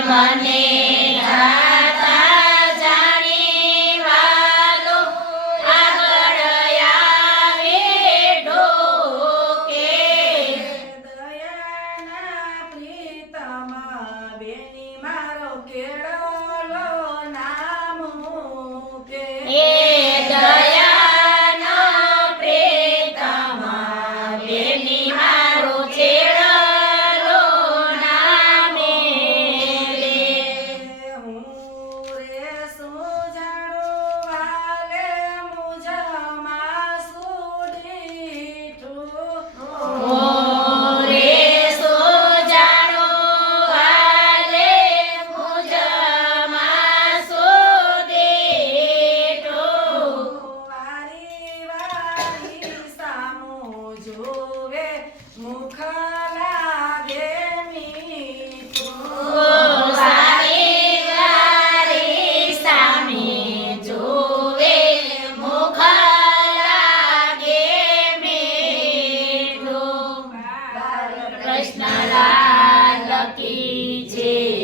મને જાતા જાણી વાલો આગળ આવે ઢોકે દયાના પ્રીતમ બેની મારો કેળલો નામ મૂકે એ દયાનો પ્રીતમ બેની મારો છેડલો નામે લે હું રે સુજાણું વાલે મુજમાં સુડીઠું મોરે સો જાણો વાલે મુજમાં સો દેઠો વારી વારી સામું જોવે મુખ લાગે મીઠું વારી વારી સામે જોવે મુખ લાગે મીઠું કૃષ્ણ લાલ કી જય.